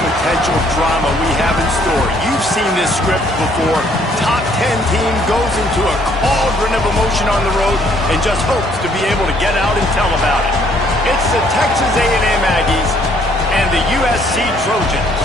potential drama we have in store. You've seen this script before. Top 10 team goes into a cauldron of emotion on the road and just hopes to be able to get out and tell about it. It's the Texas A&M Aggies and the USC Trojans.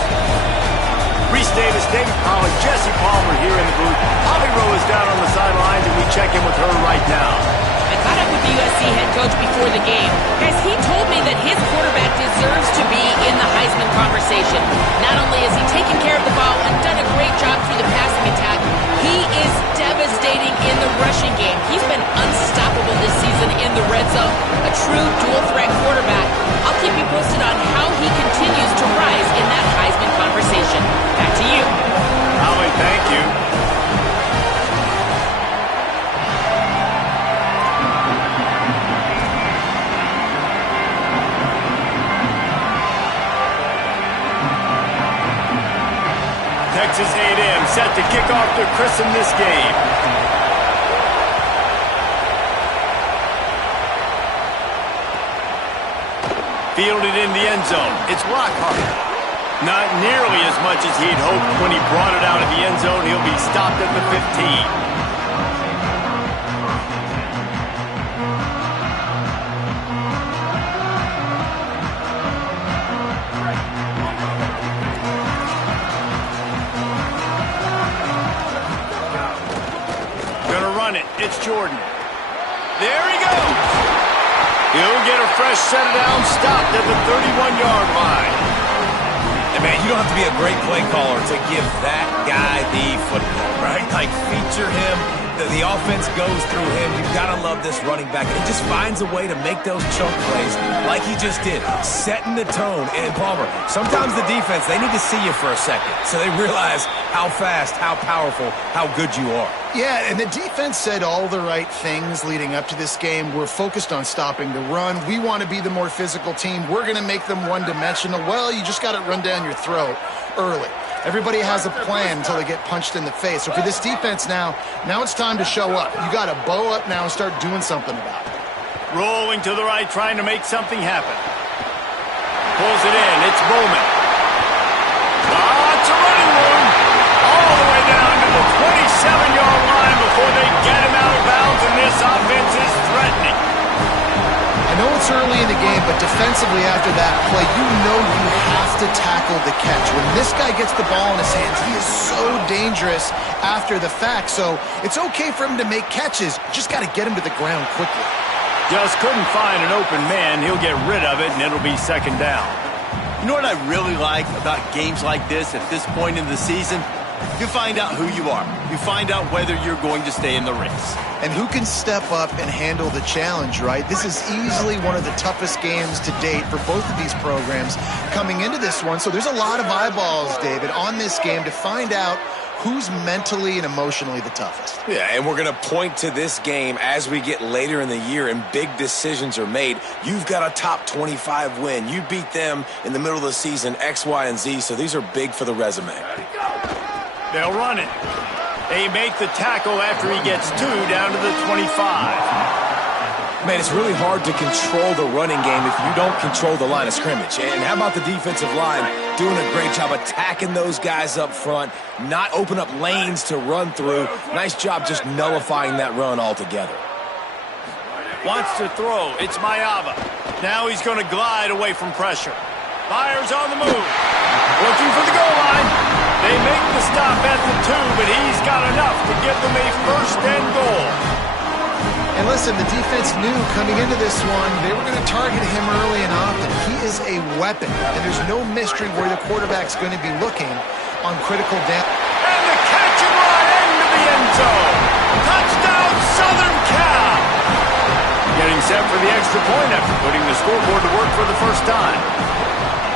Reese Davis, David Pollard, Jesse Palmer here in the booth. Holly Rowe is down on the sidelines, and we check in with her right now. I caught up with the USC head coach before the game. Guys, he told me that his quarterback deserves to be in the Heisman conversation. Not only has he taken care of the ball and done a great job through the passing attack, he is devastating in the rushing game. He's been unstoppable this season in the red zone. A true dual-threat quarterback. I'll keep you posted on how he continues to rise in that Heisman conversation. Back to you. Holly, thank you. Texas A&M set to kick off to christen this game. Fielded in the end zone. It's Lockhart. Not nearly as much as he'd hoped when he brought it out of the end zone. He'll be stopped at the 15. It's Jordan. There he goes. He'll get a fresh set it down, stopped at the 31-yard line. And man, you don't have to be a great play caller to give that guy the football, right? Like, feature him. The offense goes through him. You've got to love this running back. And he just finds a way to make those chunk plays like he just did, setting the tone. And Palmer, sometimes the defense, they need to see you for a second so they realize how fast, how powerful, how good you are. Yeah, and the defense said all the right things leading up to this game. We're focused on stopping the run. We want to be the more physical team. We're going to make them one-dimensional. Well, you just got it run down your throat early. Everybody has a plan until they get punched in the face. So for this defense now it's time to show up. You got to bow up now and start doing something about it. Rolling to the right, trying to make something happen. Pulls it in. It's Bowman. It's a running one. All the way down to the 27-yard line before they get him out of bounds, and this offense is threatening. I know it's early in the game, but defensively after that play, you know you have to tackle the catch. When this guy gets the ball in his hands, he is so dangerous after the fact. So it's okay for him to make catches. Just got to get him to the ground quickly. Just couldn't find an open man. He'll get rid of it, and it'll be second down. You know what I really like about games like this at this point in the season? You find out who you are. You find out whether you're going to stay in the race. And who can step up and handle the challenge, right? This is easily one of the toughest games to date for both of these programs coming into this one. So there's a lot of eyeballs, David, on this game to find out who's mentally and emotionally the toughest. Yeah, and we're going to point to this game as we get later in the year and big decisions are made. You've got a top 25 win. You beat them in the middle of the season, X, Y, and Z, so these are big for the resume. They'll run it. They make the tackle after he gets two down to the 25. Man, it's really hard to control the running game if you don't control the line of scrimmage. And how about the defensive line doing a great job attacking those guys up front, not open up lanes to run through. Nice job just nullifying that run altogether. Wants to throw. It's Mayava. Now he's going to glide away from pressure. Fires on the move. Looking for the goal line. They make the stop at the 2, but he's got enough to give them a first and goal. And listen, the defense knew coming into this one, they were going to target him early and often. He is a weapon, and there's no mystery where the quarterback's going to be looking on critical down. And the catch and run into the end zone. Touchdown, Southern Cal. Getting set for the extra point after putting the scoreboard to work for the first time.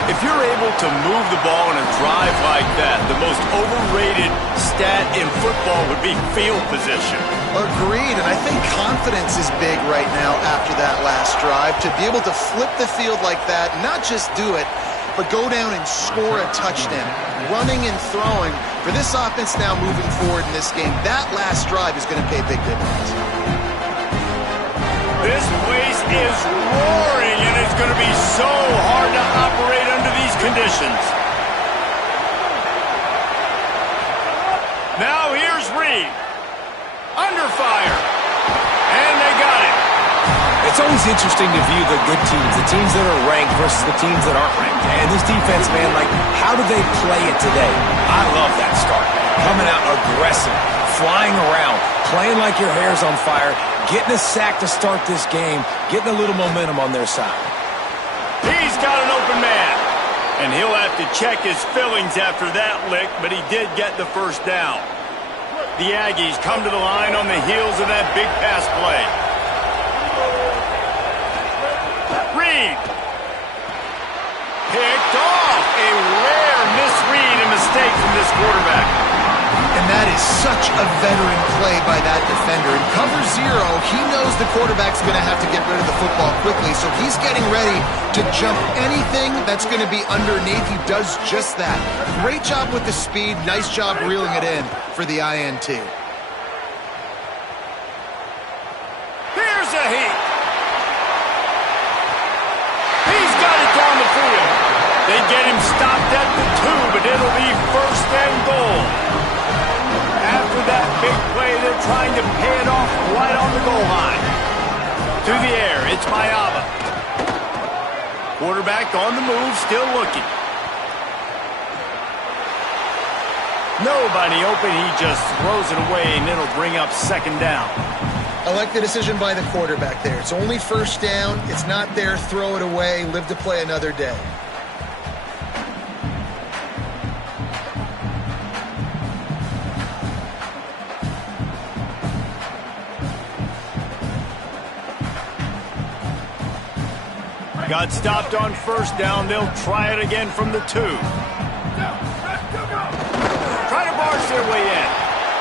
If you're able to move the ball in a drive like that, the most overrated stat in football would be field position. Agreed, and I think confidence is big right now after that last drive. To be able to flip the field like that, not just do it, but go down and score a touchdown. Running and throwing. For this offense now moving forward in this game, that last drive is going to pay big dividends. This place is roaring, and it's going to be so hard to operate under these conditions. Now here's Reed. Under fire. And they got it. It's always interesting to view the good teams, the teams that are ranked versus the teams that aren't ranked. And this defense, man, like, how do they play it today? I love that start. Coming out aggressive, flying around, playing like your hair's on fire, getting a sack to start this game, getting a little momentum on their side. He's got an open man. And he'll have to check his fillings after that lick, but he did get the first down. The Aggies come to the line on the heels of that big pass play. Reed. Picked off. A rare misread and mistake from this quarterback. And that is such a veteran play by that defender. In cover zero, he knows the quarterback's going to have to get rid of the football quickly, so he's getting ready to jump anything that's going to be underneath. He does just that. Great job with the speed. Nice job reeling it in for the INT. Here's a heat. He's got it down the field. They get him stopped at the 2, but it'll be first and goal. After that big play, they're trying to pay it off right on the goal line. To the air, it's Ncaa. Quarterback on the move, still looking. Nobody open, he just throws it away, and it'll bring up second down. I like the decision by the quarterback there. It's only first down. It's not there. Throw it away. Live to play another day. Got stopped on first down. They'll try it again from the 2. Try to barge their way in.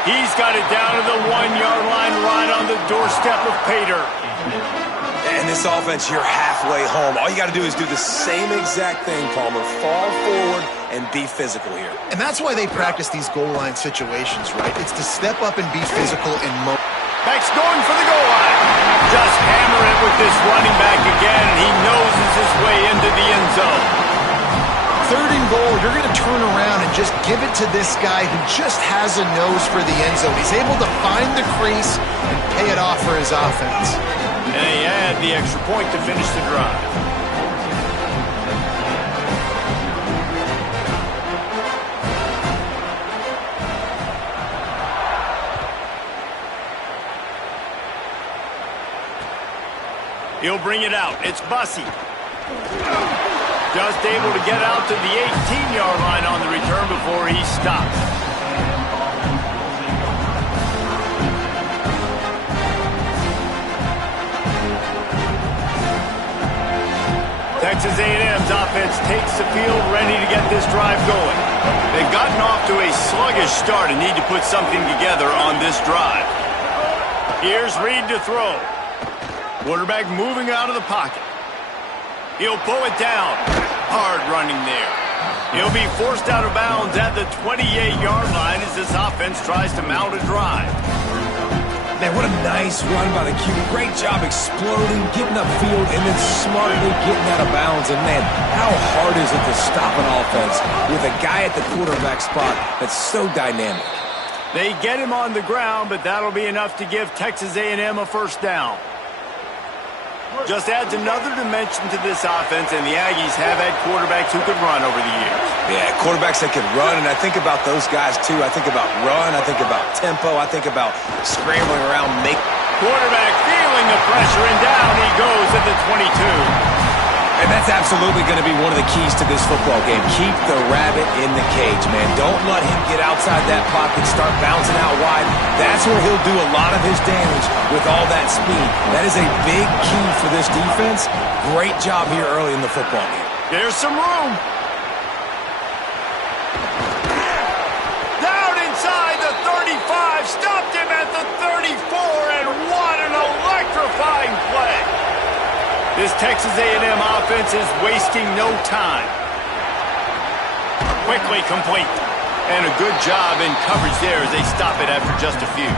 He's got it down to the 1-yard line right on the doorstep of Pater. And this offense, you're halfway home. All you got to do is do the same exact thing, Palmer. Fall forward and be physical here. And that's why they practice these goal line situations, right? It's to step up and be physical in moment. Back's going for the goal line. Just hammer it with this running back again, and he noses his way into the end zone. Third and goal, you're going to turn around and just give it to this guy who just has a nose for the end zone. He's able to find the crease and pay it off for his offense. And he had the extra point to finish the drive. He'll bring it out. It's Bussey. Just able to get out to the 18-yard line on the return before he stops. Texas A&M's offense takes the field, ready to get this drive going. They've gotten off to a sluggish start and need to put something together on this drive. Here's Reed to throw. Quarterback moving out of the pocket. He'll pull it down. Hard running there. He'll be forced out of bounds at the 28-yard line as this offense tries to mount a drive. Man, what a nice run by the QB. Great job exploding, getting upfield, and then smartly getting out of bounds. And, man, how hard is it to stop an offense with a guy at the quarterback spot that's so dynamic? They get him on the ground, but that'll be enough to give Texas A&M a first down. Just adds another dimension to this offense, and the Aggies have had quarterbacks who could run over the years. Yeah, quarterbacks that can run, and I think about those guys, too. I think about run, I think about tempo, I think about scrambling around. Quarterback feeling the pressure, and down he goes at the 22. And that's absolutely going to be one of the keys to this football game. Keep the rabbit in the cage, man. Don't let him get outside that pocket, start bouncing out wide. That's where he'll do a lot of his damage with all that speed. That is a big key for this defense. Great job here early in the football game. There's some room. Down inside the 35. Stopped him at the 34, and what an electrifying play. This Texas A&M offense is wasting no time. Quickly complete. And a good job in coverage there as they stop it after just a few.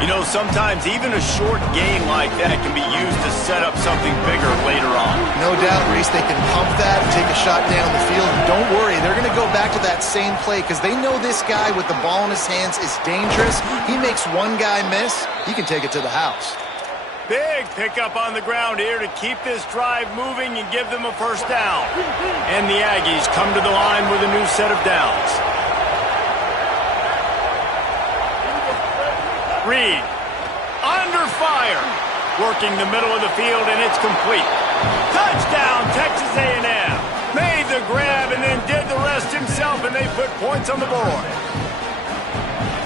You know, sometimes even a short game like that can be used to set up something bigger later on. No doubt, Reese, they can pump that and take a shot down the field. And don't worry, they're going to go back to that same play because they know this guy with the ball in his hands is dangerous. He makes one guy miss, he can take it to the house. Big pickup on the ground here to keep this drive moving and give them a first down. And the Aggies come to the line with a new set of downs. Reed, under fire, working the middle of the field, and it's complete. Touchdown, Texas A&M. Made the grab and then did the rest himself, and they put points on the board.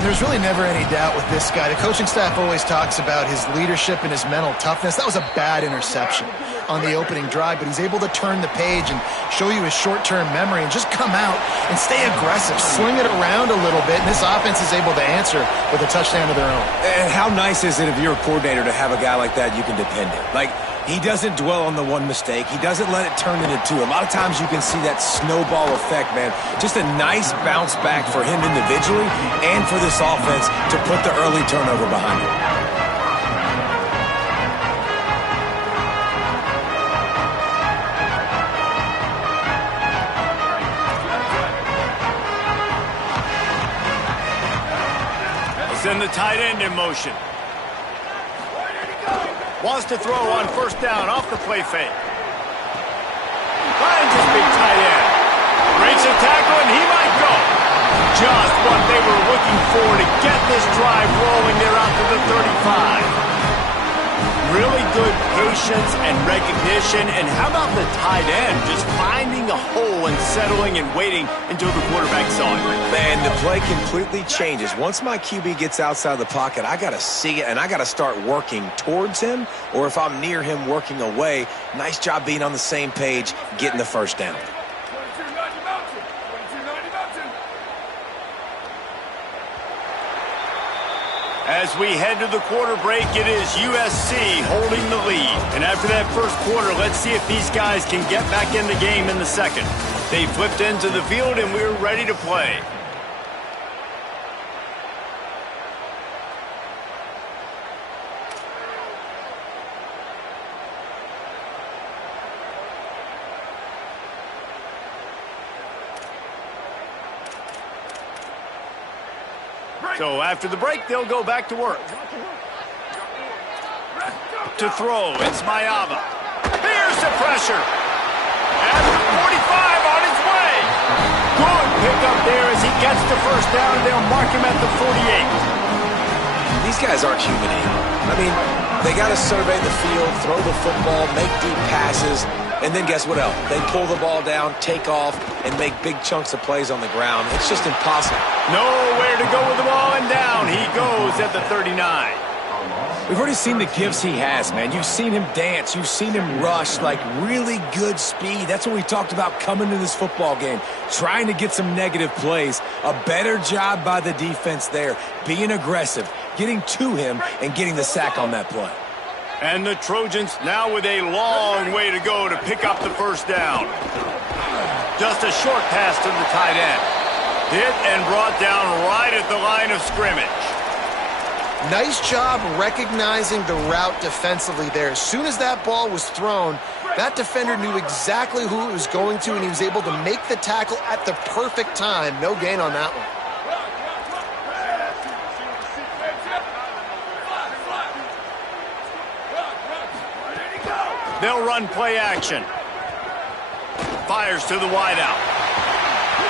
There's really never any doubt with this guy. The coaching staff always talks about his leadership and his mental toughness. That was a bad interception on the opening drive, but he's able to turn the page and show you his short-term memory and just come out and stay aggressive, sling it around a little bit, and this offense is able to answer with a touchdown of their own. And how nice is it if you're a coordinator to have a guy like that you can depend on? Like, he doesn't dwell on the one mistake. He doesn't let it turn into two. A lot of times you can see that snowball effect, man. Just a nice bounce back for him individually and for this offense to put the early turnover behind him. Send the tight end in motion. Wants to throw on first down off the play fake. Finds his big tight end. Breaks a tackle and he might go. Just what they were looking for to get this drive rolling there out to the 35. Really good patience and recognition. And how about the tight end just finding a hole and settling and waiting until the quarterback saw it? Man, the play completely changes. Once my QB gets outside the pocket, I got to see it, and I got to start working towards him, or if I'm near him, working away. Nice job being on the same page, getting the first down. As we head to the quarter break, it is USC holding the lead. And after that first quarter, let's see if these guys can get back in the game in the second. They flipped into the field, and we're ready to play. So after the break, they'll go back to work. To throw, it's Ncaa. Here's the pressure. At the 45 on his way. Good pickup there as he gets the first down, and they'll mark him at the 48. These guys aren't human anymore. I mean, they got to survey the field, throw the football, make deep passes, and then guess what else? They pull the ball down, take off, and make big chunks of plays on the ground. It's just impossible. Nowhere to go with the ball, and down he goes at the 39. We've already seen the gifts he has, man. You've seen him dance. You've seen him rush, like really good speed. That's what we talked about coming to this football game, trying to get some negative plays. A better job by the defense there, being aggressive, getting to him, and getting the sack on that play. And the Trojans now with a long way to go to pick up the first down. Just a short pass to the tight end. Hit and brought down right at the line of scrimmage. Nice job recognizing the route defensively there. As soon as that ball was thrown, that defender knew exactly who it was going to, and he was able to make the tackle at the perfect time. No gain on that one. They'll run play action. Fires to the wideout.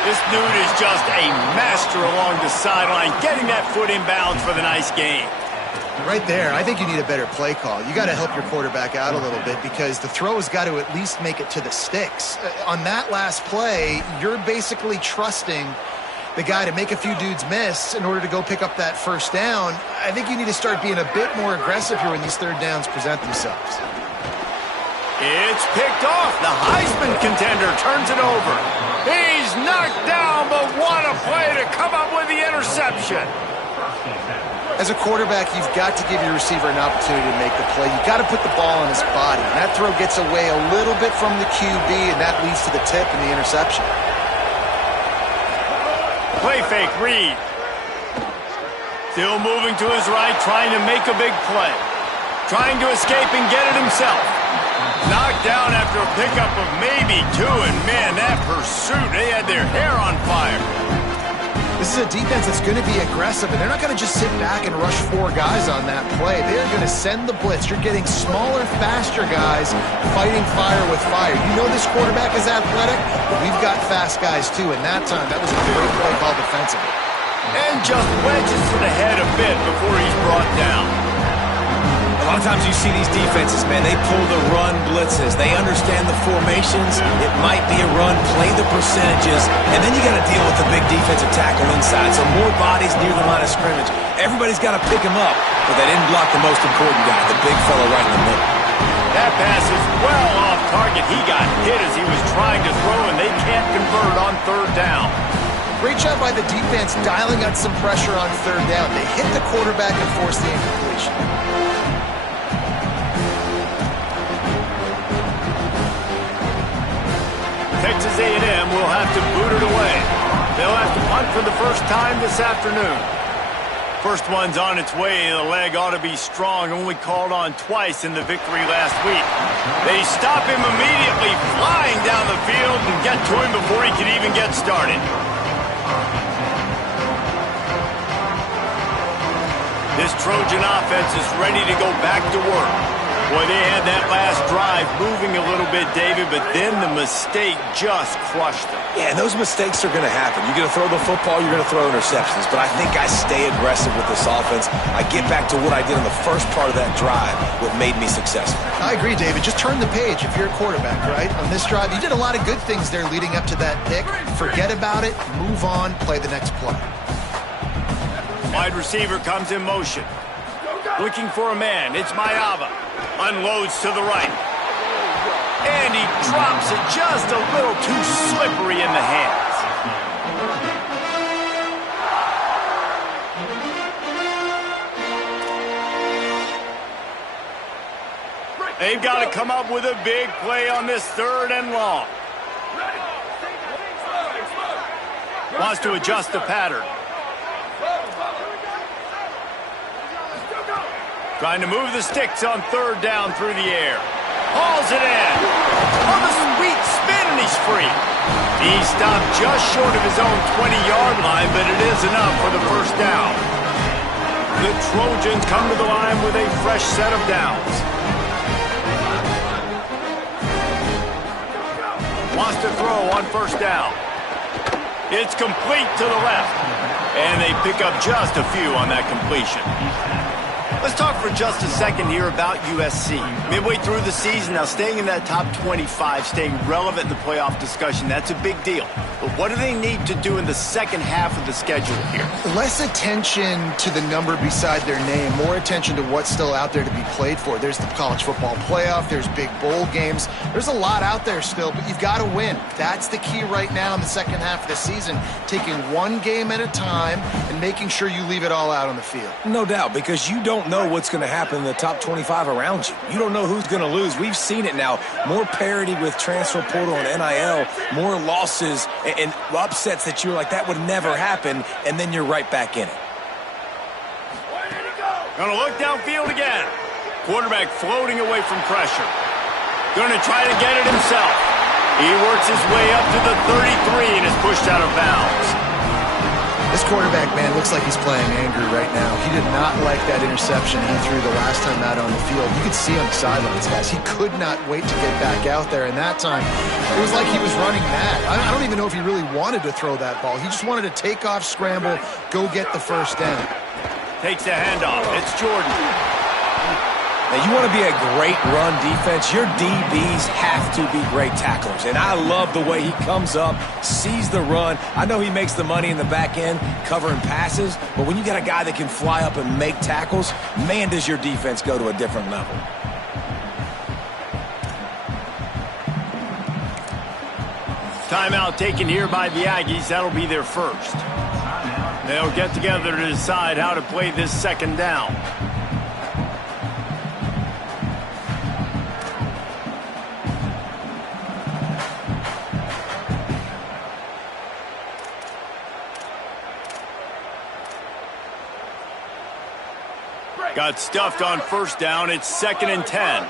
This dude is just a master along the sideline, getting that foot in bounds for the nice gain. Right there, I think you need a better play call. You got to help your quarterback out a little bit because the throw has got to at least make it to the sticks. On that last play, you're basically trusting the guy to make a few dudes miss in order to go pick up that first down. I think you need to start being a bit more aggressive here when these third downs present themselves. It's picked off. The Heisman contender turns it over. He's knocked down, but what a play to come up with the interception. As a quarterback, you've got to give your receiver an opportunity to make the play. You've got to put the ball on his body. And that throw gets away a little bit from the QB, and that leads to the tip and the interception. Play fake, Reed. Still moving to his right, trying to make a big play. Trying to escape and get it himself. Knocked down after a pickup of maybe 2, and man, that pursuit, they had their hair on fire. This is a defense that's going to be aggressive, and they're not going to just sit back and rush 4 guys on that play. They're going to send the blitz. You're getting smaller, faster guys fighting fire with fire. You know this quarterback is athletic, but we've got fast guys too, and that time, that was a great play call defensively. And just wedges to the head a bit before he's brought down. A lot of times you see these defenses, man, they pull the run blitzes. They understand the formations. It might be a run, play the percentages, and then you got to deal with the big defensive tackle inside. So more bodies near the line of scrimmage. Everybody's got to pick him up, but they didn't block the most important guy, the big fella right in the middle. That pass is well off target. He got hit as he was trying to throw, and they can't convert on 3rd down. Great job by the defense dialing out some pressure on 3rd down. They hit the quarterback and forced the incompletion. Texas A&M will have to boot it away. They'll have to punt for the first time this afternoon. First one's on its way. The leg ought to be strong. Only called on twice in the victory last week. They stop him immediately, flying down the field, and get to him before he can even get started. This Trojan offense is ready to go back to work. Boy, they had that last drive moving a little bit, David, but then the mistake just crushed them. Yeah, and those mistakes are going to happen. You're going to throw the football, you're going to throw interceptions. But I think I stay aggressive with this offense. I get back to what I did in the first part of that drive, what made me successful. I agree, David. Just turn the page if you're a quarterback, right? On this drive, you did a lot of good things there leading up to that pick. Forget about it, move on, play the next play. Wide receiver comes in motion. Looking for a man. It's Mayava. Unloads to the right. And he drops it just a little too slippery in the hands. They've got to come up with a big play on this 3rd and long. Wants to adjust the pattern. Trying to move the sticks on 3rd down through the air. Hauls it in. On the sweet spin, and he's free. He stopped just short of his own 20-yard line, but it is enough for the first down. The Trojans come to the line with a fresh set of downs. Wants to throw on 1st down. It's complete to the left. And they pick up just a few on that completion. Let's talk for just a second here about USC. Midway through the season, now staying in that top 25, staying relevant in the playoff discussion, that's a big deal. But what do they need to do in the second half of the schedule here? Less attention to the number beside their name, more attention to what's still out there to be played for. There's the college football playoff, there's big bowl games. There's a lot out there still, but you've got to win. That's the key right now in the second half of the season, taking one game at a time and making sure you leave it all out on the field. No doubt, because you don't know what's going to happen in the top 25 around you. You don't know who's going to lose. We've seen it now. More parity with transfer portal and NIL, more losses and upsets that you're like, that would never happen, and then you're right back in it. Gonna look downfield again. Quarterback floating away from pressure. Gonna try to get it himself. He works his way up to the 33 and is pushed out of bounds. This quarterback, man, looks like he's playing angry right now. He did not like that interception he threw the last time out on the field. You could see on the sidelines, guys. He could not wait to get back out there, and that time, it was like he was running mad. I don't even know if he really wanted to throw that ball. He just wanted to take off, scramble, go get the first down. Takes the handoff. It's Jordan. Now, you want to be a great run defense, your DBs have to be great tacklers. And I love the way he comes up, sees the run. I know he makes the money in the back end covering passes, but when you got a guy that can fly up and make tackles, man, does your defense go to a different level. Timeout taken here by the Aggies. That'll be their first. They'll get together to decide how to play this second down. Got stuffed on first down. It's 2nd and 10.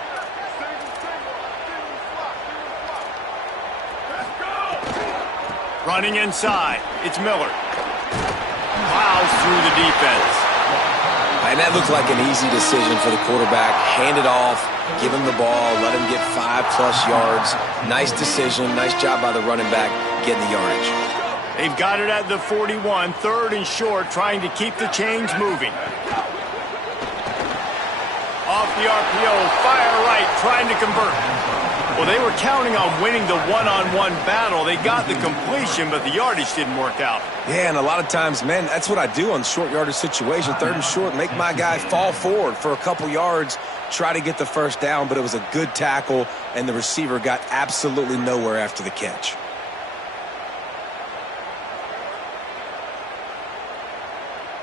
Running inside. It's Miller. Plows through the defense. And that looked like an easy decision for the quarterback. Hand it off, give him the ball, let him get 5+ yards. Nice decision. Nice job by the running back getting the yardage. They've got it at the 41, 3rd and short, trying to keep the chains moving. Off the RPO, fire right, trying to convert. Well, they were counting on winning the one-on-one battle. They got the completion, but the yardage didn't work out. Yeah, and a lot of times, man, that's what I do on short yardage situation. 3rd and short, make my guy fall forward for a couple yards, try to get the first down, but it was a good tackle, and the receiver got absolutely nowhere after the catch.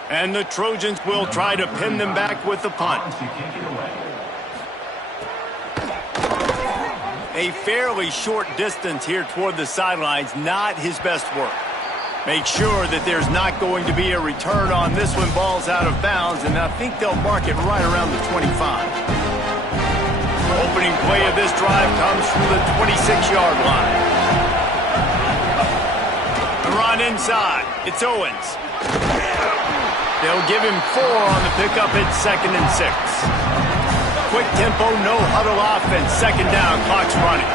And the Trojans will try to pin them back with the punt. A fairly short distance here toward the sidelines, not his best work. Make sure that there's not going to be a return on this one. Ball's out of bounds, and I think they'll mark it right around the 25. Opening play of this drive comes from the 26-yard line. The run inside. It's Owens. They'll give him 4 on the pickup. It's 2nd and 6. Quick tempo, no huddle offense. 2nd down, clock's running.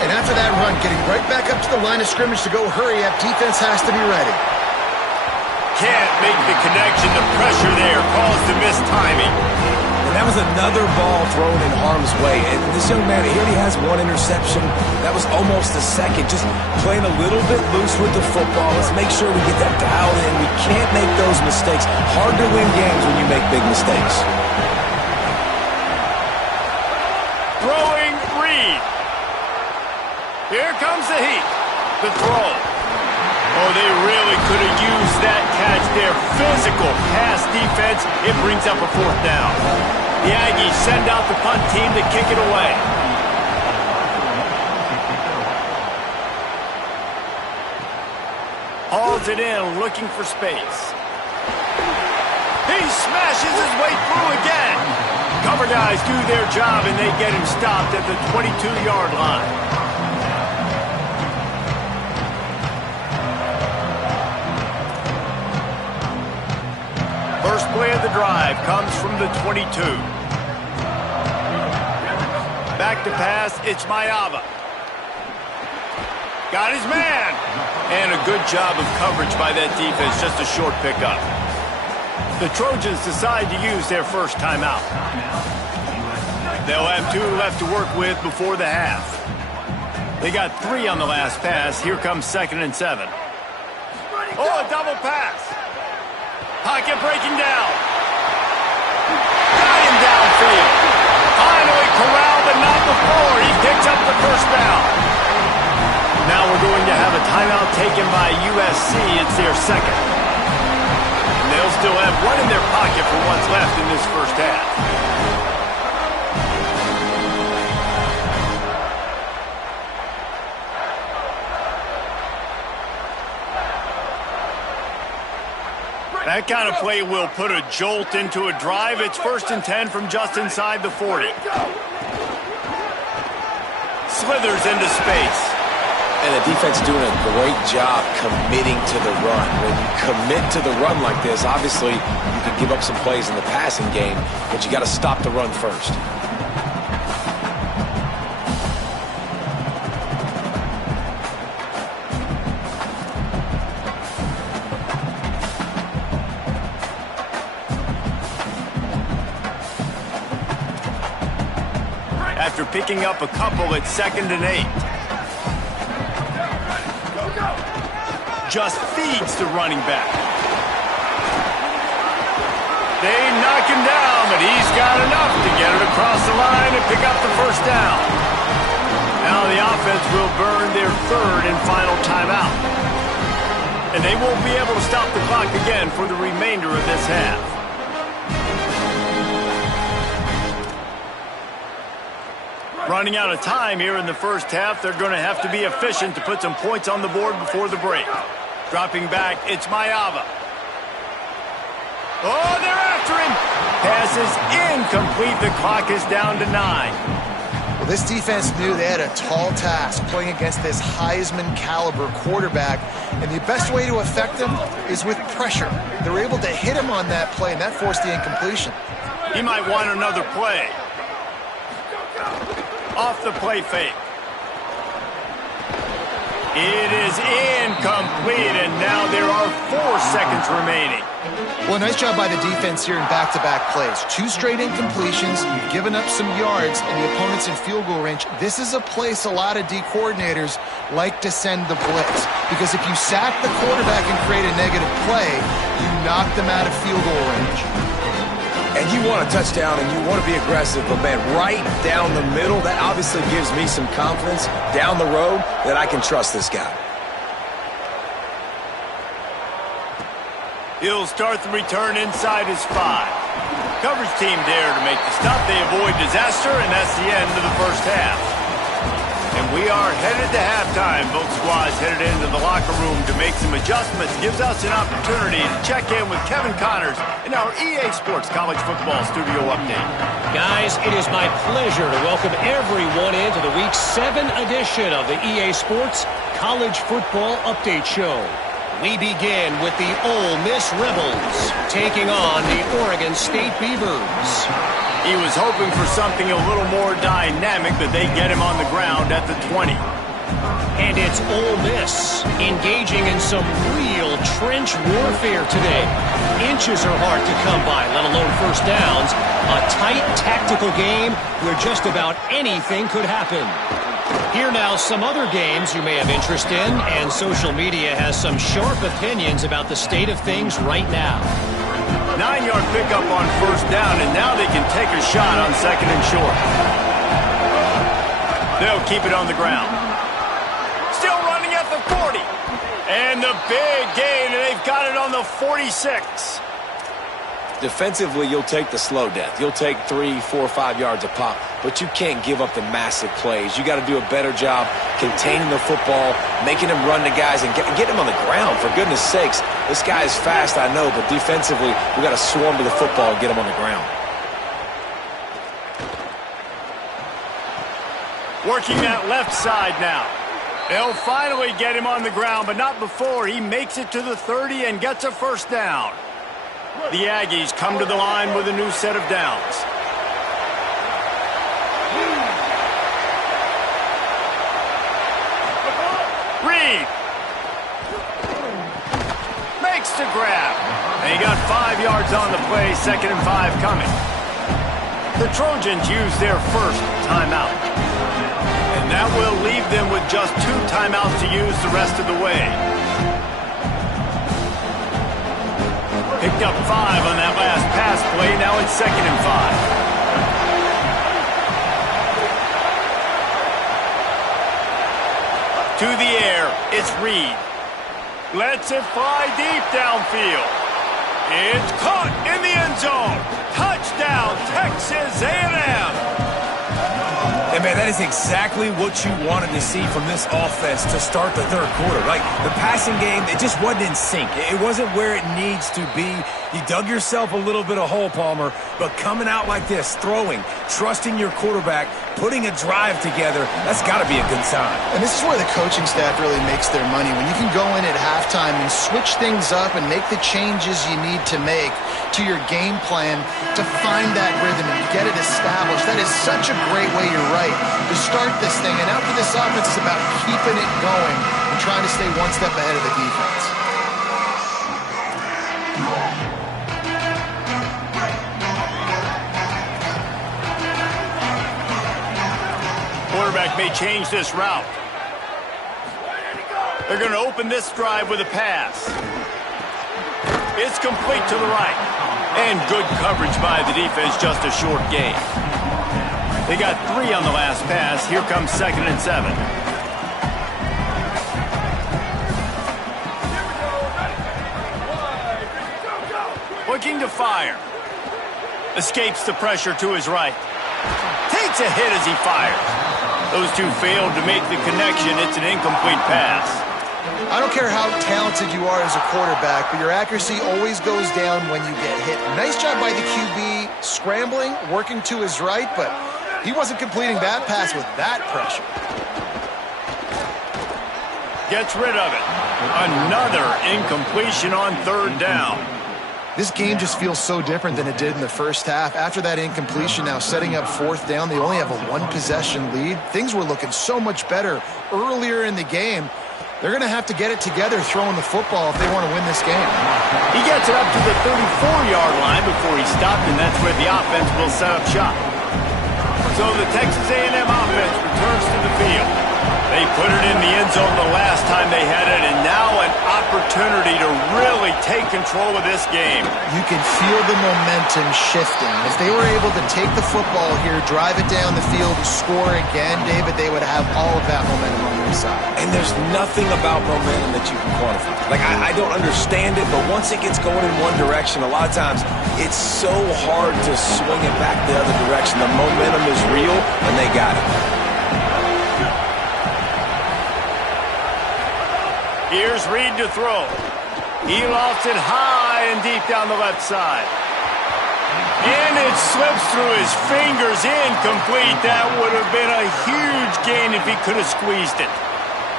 And after that run, getting right back up to the line of scrimmage to go hurry up, defense has to be ready. Can't make the connection. The pressure there caused the missed timing. And that was another ball thrown in harm's way. And this young man, he already has 1 interception. That was almost a second. Just playing a little bit loose with the football. Let's make sure we get that dialed in. We can't make those mistakes. Hard to win games when you make big mistakes. Throwing Reed. Here comes the heat. The throw. Oh, they really could have used that catch there. Physical pass defense. It brings up a 4th down. The Aggies send out the punt team to kick it away. Hauls it in, looking for space. He smashes his way through again. Cover guys do their job, and they get him stopped at the 22-yard line. First play of the drive comes from the 22. Back to pass, it's Ncaa. Got his man. And a good job of coverage by that defense, just a short pickup. The Trojans decide to use their first timeout. They'll have 2 left to work with before the half. They got 3 on the last pass. Here comes 2nd and 7. Oh, a double pass. Pocket breaking down. Got him downfield. Finally corralled, but not before. He picks up the first down. Now we're going to have a timeout taken by USC. It's their 2nd. And they'll still have 1 in their pocket for what's left in this first half. That kind of play will put a jolt into a drive. It's 1st and 10 from just inside the 40. Slithers into space. And the defense doing a great job committing to the run. When you commit to the run like this, obviously you can give up some plays in the passing game, but you got to stop the run first. After picking up a couple at 2nd and 8. Just feeds the running back. They knock him down, but he's got enough to get it across the line and pick up the first down. Now the offense will burn their 3rd and final timeout. And they won't be able to stop the clock again for the remainder of this half. Running out of time here in the first half. They're going to have to be efficient to put some points on the board before the break. Dropping back, it's Ncaa. Oh, they're after him. Pass is incomplete. The clock is down to 9. Well, this defense knew they had a tall task playing against this Heisman-caliber quarterback, and the best way to affect him is with pressure. They were able to hit him on that play, and that forced the incompletion. He might want another play. Off the play fake. It is incomplete, and now there are 4 seconds remaining. Well, nice job by the defense here in back-to-back plays. 2 straight incompletions, you've given up some yards, and the opponent's in field goal range. This is a place a lot of D coordinators like to send the blitz, because if you sack the quarterback and create a negative play, you knock them out of field goal range. And you want a touchdown and you want to be aggressive, but man, right down the middle, that obviously gives me some confidence down the road that I can trust this guy. He'll start the return inside his 5. Coverage team there to make the stop. They avoid disaster, and that's the end of the first half. And we are headed to halftime. Both squads headed into the locker room to make some adjustments. Gives us an opportunity to check in with Kevin Connors in our EA Sports College Football Studio Update. Guys, it is my pleasure to welcome everyone into the Week 7 edition of the EA Sports College Football Update Show. We begin with the Ole Miss Rebels taking on the Oregon State Beavers. He was hoping for something a little more dynamic, but they get him on the ground at the 20. And it's Ole Miss engaging in some real trench warfare today. Inches are hard to come by, let alone first downs. A tight tactical game where just about anything could happen. Here now some other games you may have interest in, and social media has some sharp opinions about the state of things right now. 9-yard pickup on first down, and now they can take a shot on 2nd and short. They'll keep it on the ground. Still running at the 40. And the big gain, and they've got it on the 46. Defensively, you'll take the slow death. You'll take 3, 4, 5 yards a pop, but you can't give up the massive plays. You got to do a better job containing the football, making him run to guys, and get him on the ground, for goodness sakes. This guy is fast, I know, but defensively, we got to swarm to the football and get him on the ground. Working that left side now. They'll finally get him on the ground, but not before he makes it to the 30 and gets a first down. The Aggies come to the line with a new set of downs. Reed makes the grab. And he got 5 yards on the play, 2nd and 5 coming. The Trojans use their first timeout. And that will leave them with just 2 timeouts to use the rest of the way. Picked up 5 on that last pass play. Now it's 2nd and 5. To the air, it's Reed. Lets it fly deep downfield. It's caught in the end zone. Touchdown, Texas A&M. And man, that is exactly what you wanted to see from this offense to start the third quarter. Like, the passing game, it just wasn't in sync. It wasn't where it needs to be. You dug yourself a little bit of hole, Palmer, but coming out like this, throwing, trusting your quarterback, putting a drive together, that's got to be a good sign. And this is where the coaching staff really makes their money. When you can go in at halftime and switch things up and make the changes you need to make to your game plan to find that rhythm and get it established. That is such a great way, you're right, to start this thing. And now for this offense, it's about keeping it going and trying to stay one step ahead of the defense. Quarterback may change this route. They're going to open this drive with a pass. It's complete to the right. And good coverage by the defense, just a short gain. They got 3 on the last pass. Here comes 2nd and 7. Looking to fire. Escapes the pressure to his right. Takes a hit as he fires. Those two failed to make the connection. It's an incomplete pass. I don't care how talented you are as a quarterback, but your accuracy always goes down when you get hit. Nice job by the QB scrambling, working to his right, but he wasn't completing that pass with that pressure. Gets rid of it. Another incompletion on third down. This game just feels so different than it did in the first half. After that incompletion, now setting up fourth down, they only have a one-possession lead. Things were looking so much better earlier in the game. They're going to have to get it together throwing the football if they want to win this game. He gets it up to the 34-yard line before he stopped, and that's where the offense will set up shop. So the Texas A&M offense returns to the field. They put it in the end zone the last time they had it, and now an opportunity to really take control of this game. You can feel the momentum shifting. If they were able to take the football here, drive it down the field, score again, David, they would have all of that momentum on their side. And there's nothing about momentum that you can quantify. Like, I don't understand it, but once it gets going in one direction, a lot of times it's so hard to swing it back the other direction. The momentum is real, and they got it. Here's Reed to throw. He lofts it high and deep down the left side. And it slips through his fingers, incomplete. That would have been a huge gain if he could have squeezed it.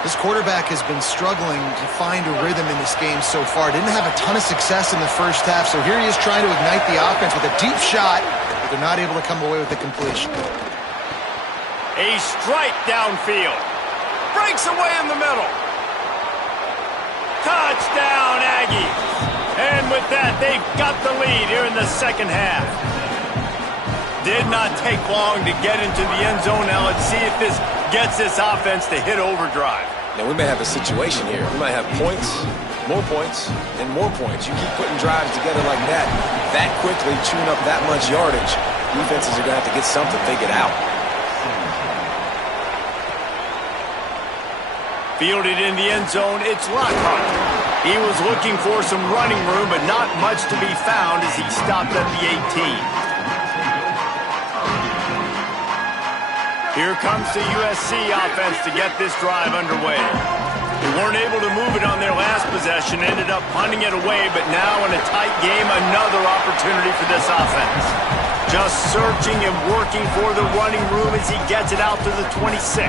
This quarterback has been struggling to find a rhythm in this game so far. Didn't have a ton of success in the first half, so here he is trying to ignite the offense with a deep shot, but they're not able to come away with the completion. A strike downfield. Breaks away in the middle. Touchdown, Aggies. And with that, they've got the lead here in the second half. Did not take long to get into the end zone. Now let's see if this gets this offense to hit overdrive. Now, we may have a situation here. We might have points, and more points. You keep putting drives together like that quickly, chewing up that much yardage. Defenses are going to have to get something figured out. Fielded in the end zone, it's Lockhart. He was looking for some running room, but not much to be found as he stopped at the 18. Here comes the USC offense to get this drive underway. They weren't able to move it on their last possession, ended up punting it away, but now in a tight game, another opportunity for this offense. Just searching and working for the running room as he gets it out to the 26.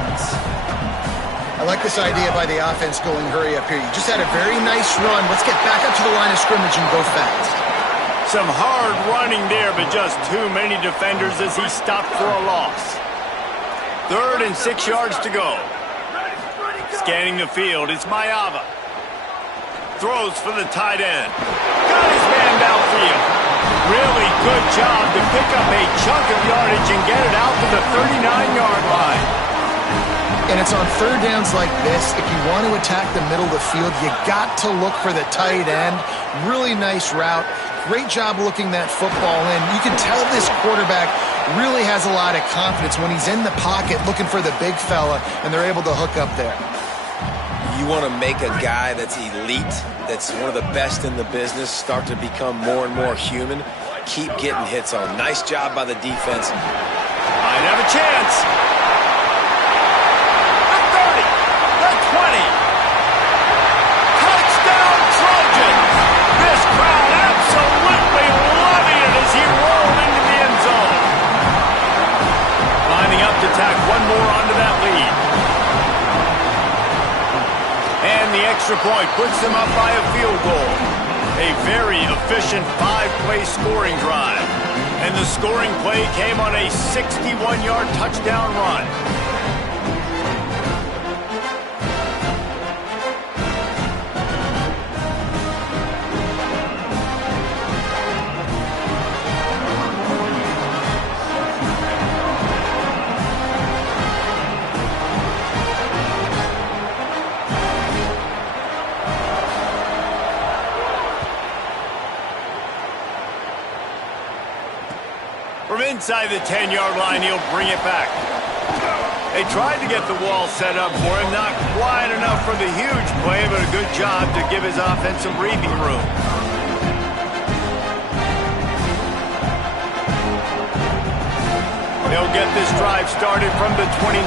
I like this idea by the offense going hurry up here. You just had a very nice run. Let's get back up to the line of scrimmage and go fast. Some hard running there, but just too many defenders as he stopped for a loss. 3rd and 6 yards to go. Scanning the field, it's Mayava. Throws for the tight end. Got his man downfield. Really good job to pick up a chunk of yardage and get it out to the 39-yard line. And it's on third downs like this. If you want to attack the middle of the field, you got to look for the tight end. Really nice route. Great job looking that football in. You can tell this quarterback really has a lot of confidence when he's in the pocket looking for the big fella, and they're able to hook up there. You want to make a guy that's elite, that's one of the best in the business, start to become more and more human. Keep getting hits on. Nice job by the defense. Might have a chance. The 30, the 20. Touchdown Trojans. This crowd absolutely loving it as he rolled into the end zone. Lining up to tack one more onto that lead. And the extra point puts them up by a field goal. A very efficient 5-play scoring drive. And the scoring play came on a 61-yard touchdown run. From inside the 10-yard line, he'll bring it back. They tried to get the wall set up for him. Not quite enough for the huge play, but a good job to give his offense some breathing room. They'll get this drive started from the 29.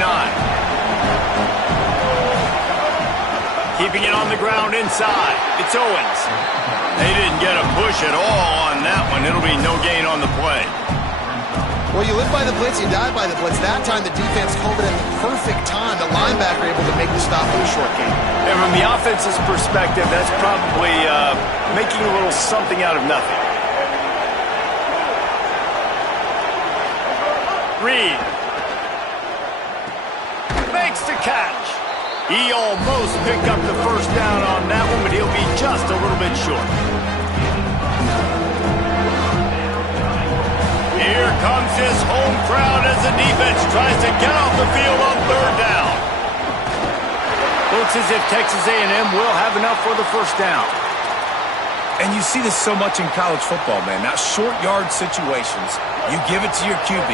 Keeping it on the ground inside. It's Owens. They didn't get a push at all on that one. It'll be no gain on the play. Well, you live by the blitz, you die by the blitz. That time the defense called it at the perfect time. The linebacker able to make the stop for the short game. And from the offense's perspective, that's probably making a little something out of nothing. Reed makes the catch. He almost picked up the first down on that one, but he'll be just a little bit short. Here comes his home crowd as the defense tries to get off the field on third down. Looks as if Texas A&M will have enough for the first down. And you see this so much in college football, man. Now, short yard situations, you give it to your QB,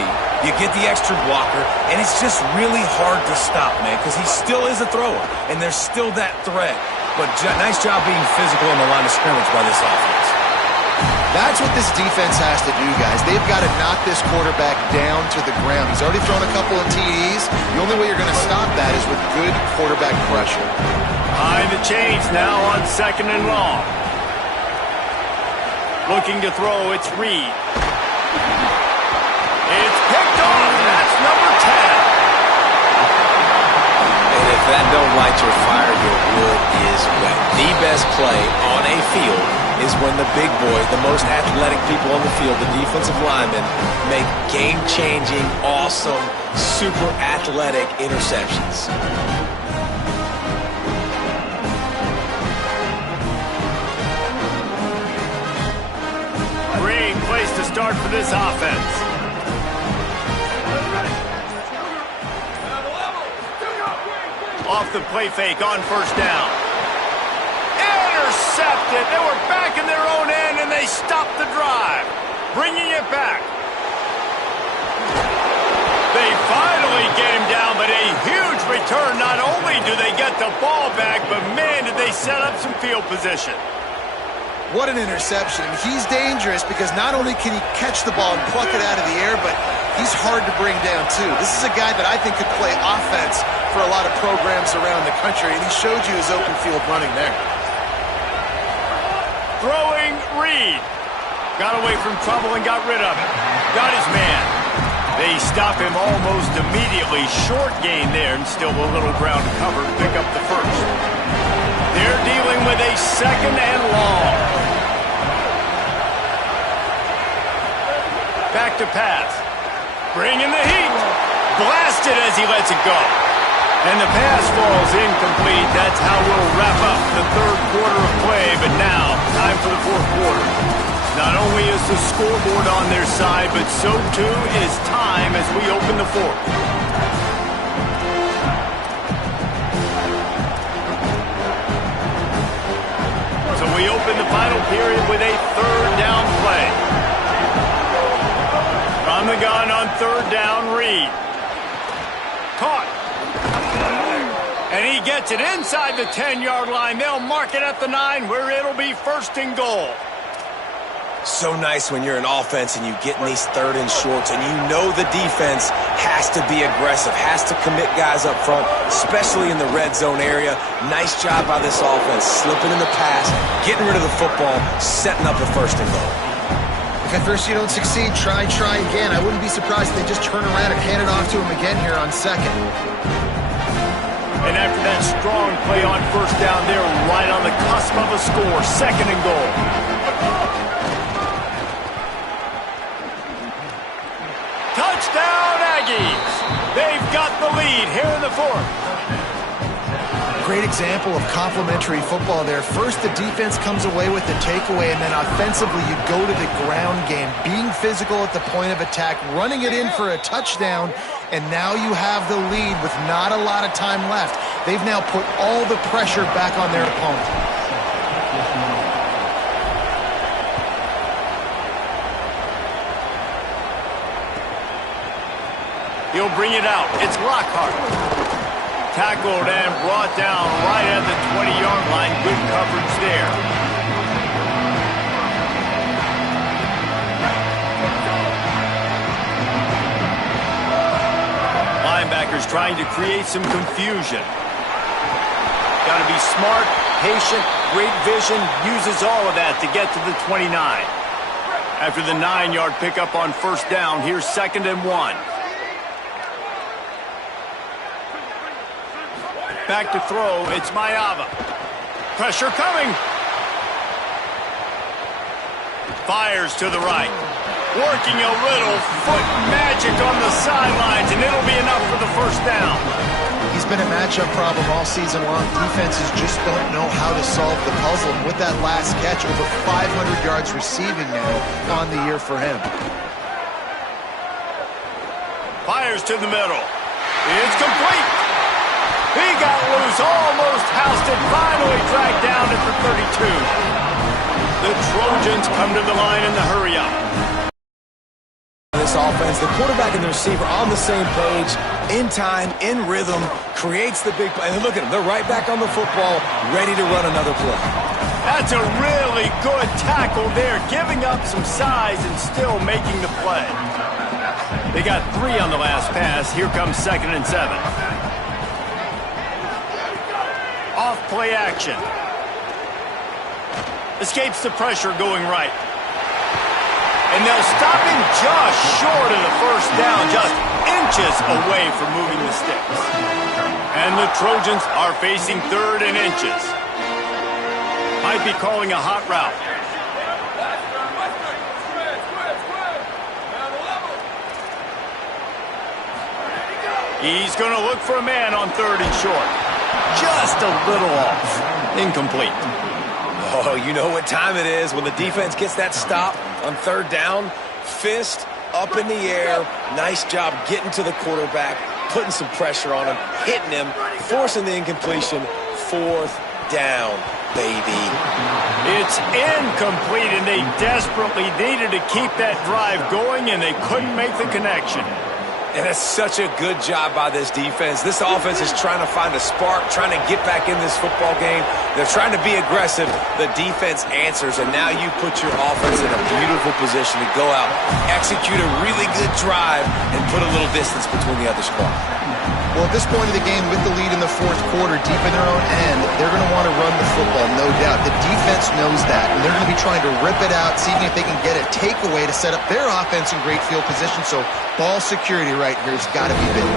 you get the extra blocker, and it's just really hard to stop, man, because he still is a thrower, and there's still that threat. But nice job being physical on the line of scrimmage by this offense. That's what this defense has to do, guys. They've got to knock this quarterback down to the ground. He's already thrown a couple of TDs. The only way you're going to stop that is with good quarterback pressure. Behind the chains now on 2nd and long. Looking to throw, it's Reed. It's picked off. That's number 10. And if that don't light your fire, your wood is wet. The best play on a field is when the big boys, the most athletic people on the field, the defensive linemen, make game-changing, awesome, super athletic interceptions. Great place to start for this offense. Off the play fake on first down. Intercepted. They were back in their own end, and they stopped the drive. Bringing it back. They finally get him down, but a huge return. Not only do they get the ball back, but, man, did they set up some field position. What an interception. He's dangerous because not only can he catch the ball and pluck it out of the air, but he's hard to bring down, too. This is a guy that I think could play offense for a lot of programs around the country, and he showed you his open field running there. Throwing Reed. Got away from trouble and got rid of it. Got his man. They stop him almost immediately. Short gain there and still a little ground to cover to pick up the first. They're dealing with a 2nd and long. Back to pass. Bringing the heat. Blasted as he lets it go. And the pass falls incomplete. That's how we'll wrap up the third quarter of play. But now, time for the fourth quarter. Not only is the scoreboard on their side, but so too is time as we open the fourth. So we open the final period with a third down play. From the gun on third down, Reed. Caught. And he gets it inside the 10-yard line. They'll mark it at the 9 where it'll be 1st and goal. So nice when you're an offense and you get in these 3rd and shorts and you know the defense has to be aggressive, has to commit guys up front, especially in the red zone area. Nice job by this offense, slipping in the pass, getting rid of the football, setting up a 1st and goal. If at first you don't succeed, try again. I wouldn't be surprised if they just turn around and hand it off to him again here on 2nd. And after that strong play on first down, they're right on the cusp of a score. 2nd and goal. Touchdown, Aggies! They've got the lead here in the fourth. Great example of complementary football there. First, the defense comes away with the takeaway, and then offensively, you go to the ground game, being physical at the point of attack, running it in for a touchdown, and now you have the lead with not a lot of time left. They've now put all the pressure back on their opponent. He'll bring it out. It's Lockhart. Tackled and brought down right at the 20-yard line. Good coverage there. Linebackers trying to create some confusion. Got to be smart, patient, great vision, uses all of that to get to the 29. After the 9-yard pickup on first down, here's 2nd and 1. Back to throw, it's Ncaa. Pressure coming. Fires to the right. Working a little foot magic on the sidelines, and it'll be enough for the first down. He's been a matchup problem all season long. Defenses just don't know how to solve the puzzle. And with that last catch, over 500 yards receiving now on the year for him. Fires to the middle. It's complete. He got loose, almost housed it, finally dragged down at the 32. The Trojans come to the line in the hurry-up. This offense, the quarterback and the receiver on the same page, in time, in rhythm, creates the big play. And look at them, they're right back on the football, ready to run another play. That's a really good tackle there, giving up some size and still making the play. They got 3 on the last pass. Here comes 2nd and 7. Off play action. Escapes the pressure going right. And they'll stop him just short of the first down, just inches away from moving the sticks. And the Trojans are facing 3rd and inches. Might be calling a hot route. He's going to look for a man on 3rd and short. Just a little off. Incomplete. Oh, you know what time it is when the defense gets that stop on 3rd down. Fist up in the air. Nice job getting to the quarterback, putting some pressure on him, hitting him, forcing the incompletion. 4th down, baby. It's incomplete, and they desperately needed to keep that drive going, and they couldn't make the connection. And it's such a good job by this defense. This offense is trying to find a spark, trying to get back in this football game. They're trying to be aggressive. The defense answers, and now you put your offense in a beautiful position to go out, execute a really good drive, and put a little distance between the other squad. Well, at this point of the game, with the lead in the 4th quarter, deep in their own end, they're going to want to run the football, no doubt. The defense knows that, and they're going to be trying to rip it out, seeing if they can get a takeaway to set up their offense in great field position. So ball security right here has got to be big.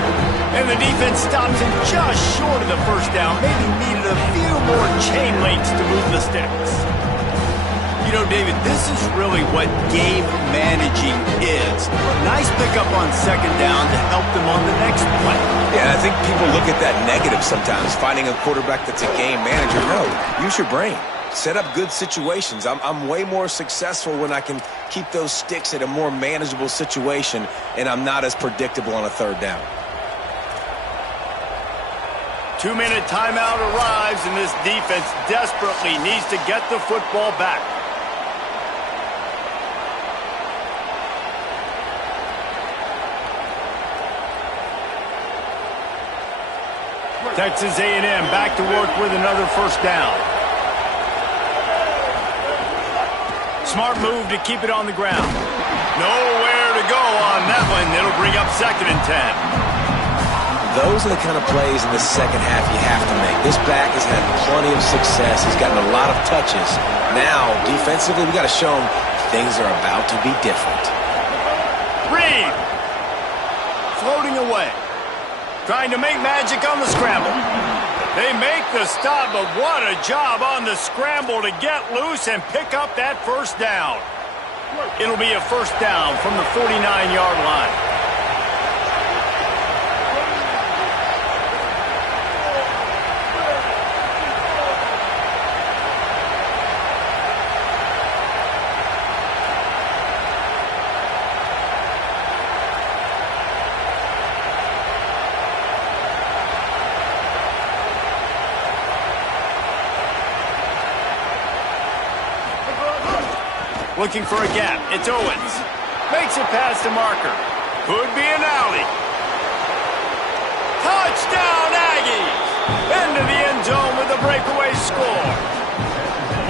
And the defense stops him just short of the first down. Maybe needed a few more chain links to move the sticks. You know, David, this is really what game managing is. Nice pickup on 2nd down to help them on the next play. Yeah, I think people look at that negative sometimes, finding a quarterback that's a game manager. No, use your brain. Set up good situations. I'm way more successful when I can keep those sticks at a more manageable situation, and I'm not as predictable on a 3rd down. 2-minute timeout arrives, and this defense desperately needs to get the football back. Texas A&M back to work with another first down. Smart move to keep it on the ground. Nowhere to go on that one. It'll bring up 2nd and 10. Those are the kind of plays in the second half you have to make. This back has had plenty of success. He's gotten a lot of touches. Now, defensively, we got to show him things are about to be different. Reed. Floating away. Trying to make magic on the scramble. They make the stop, but what a job on the scramble to get loose and pick up that first down. It'll be a first down from the 49-yard line. Looking for a gap. It's Owens. Makes it past the marker. Could be an alley. Touchdown, Aggies! Into the end zone with a breakaway score.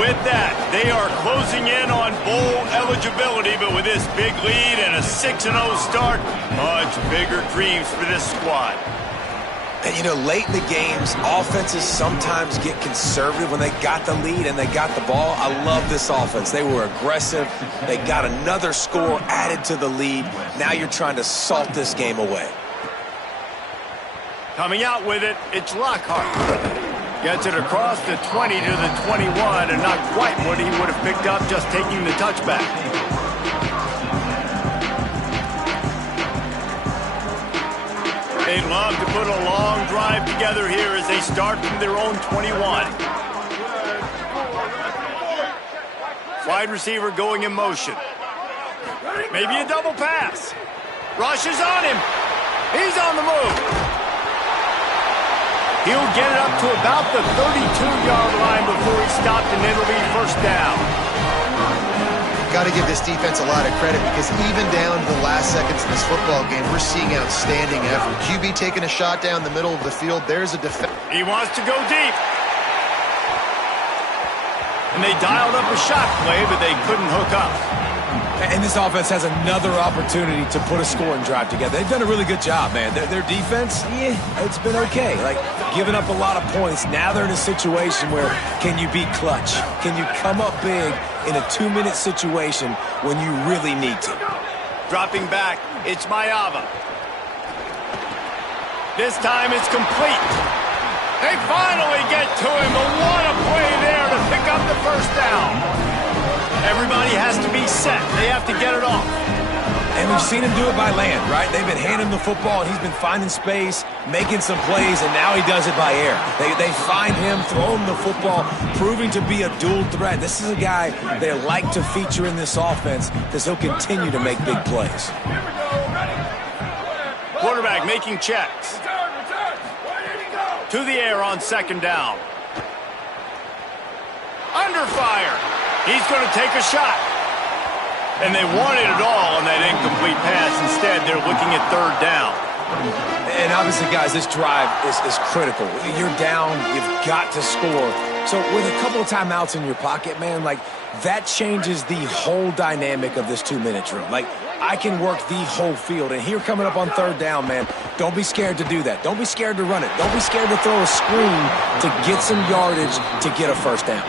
With that, they are closing in on bowl eligibility, but with this big lead and a 6-0 start, much bigger dreams for this squad. And, you know, late in the games, offenses sometimes get conservative when they got the lead and they got the ball. I love this offense. They were aggressive. They got another score added to the lead. Now you're trying to salt this game away. Coming out with it, it's Lockhart. Gets it across the 20 to the 21, and not quite what he would have picked up just taking the touchback. They'd love to put a long drive together here as they start from their own 21. Wide receiver going in motion. Maybe a double pass. Rush is on him. He's on the move. He'll get it up to about the 32-yard line before he's stopped, and it'll be first down. Got to give this defense a lot of credit because even down to the last seconds in this football game, we're seeing outstanding effort. QB taking a shot down the middle of the field. There's a defense. He wants to go deep. And they dialed up a shot play, but they couldn't hook up. And this offense has another opportunity to put a scoring drive together. They've done a really good job, man. Their defense, yeah, it's been okay. Like, giving up a lot of points. Now they're in a situation where can you be clutch? Can you come up big in a 2-minute situation when you really need to? Dropping back, it's Mayava. This time it's complete. They finally get to him, but what a play there to pick up the first down. Everybody has to be set. They have to get it off. And we've seen him do it by land, right? They've been handing him the football, and he's been finding space, making some plays, and now he does it by air. They find him, throw him the football, proving to be a dual threat. This is a guy they like to feature in this offense because he'll continue to make big plays. Quarterback making checks. To the air on second down. Under fire. He's going to take a shot. And they wanted it all on that incomplete pass. Instead, they're looking at third down. And obviously, guys, this drive is critical. You're down. You've got to score. So with a couple of timeouts in your pocket, man, like, that changes the whole dynamic of this 2-minute drill. Like, I can work the whole field. And here coming up on third down, man, don't be scared to do that. Don't be scared to run it. Don't be scared to throw a screen to get some yardage to get a first down.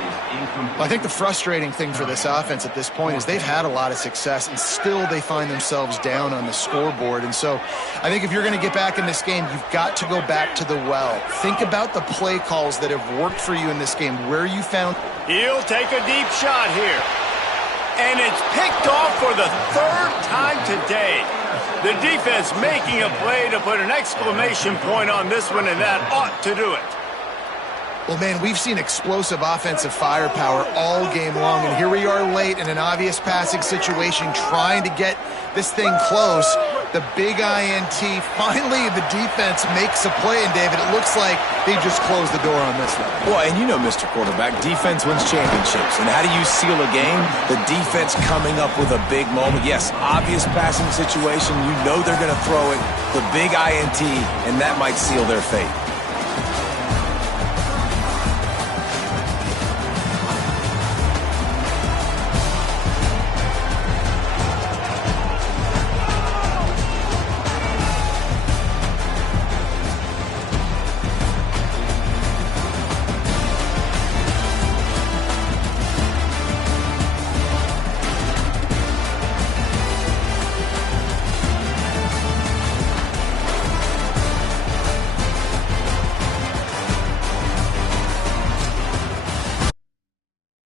Well, I think the frustrating thing for this offense at this point is they've had a lot of success, and still they find themselves down on the scoreboard. And so I think if you're going to get back in this game, you've got to go back to the well. Think about the play calls that have worked for you in this game, where you found. He'll take a deep shot here. And it's picked off for the third time today. The defense making a play to put an exclamation point on this one, and that ought to do it. Well, man, we've seen explosive offensive firepower all game long, and here we are late in an obvious passing situation trying to get this thing close. The big INT, finally the defense makes a play, and David, it looks like they just closed the door on this one. Well, and you know, Mr. Quarterback, defense wins championships. And how do you seal a game? The defense coming up with a big moment. Yes, obvious passing situation. You know they're going to throw it. The big INT, and that might seal their fate.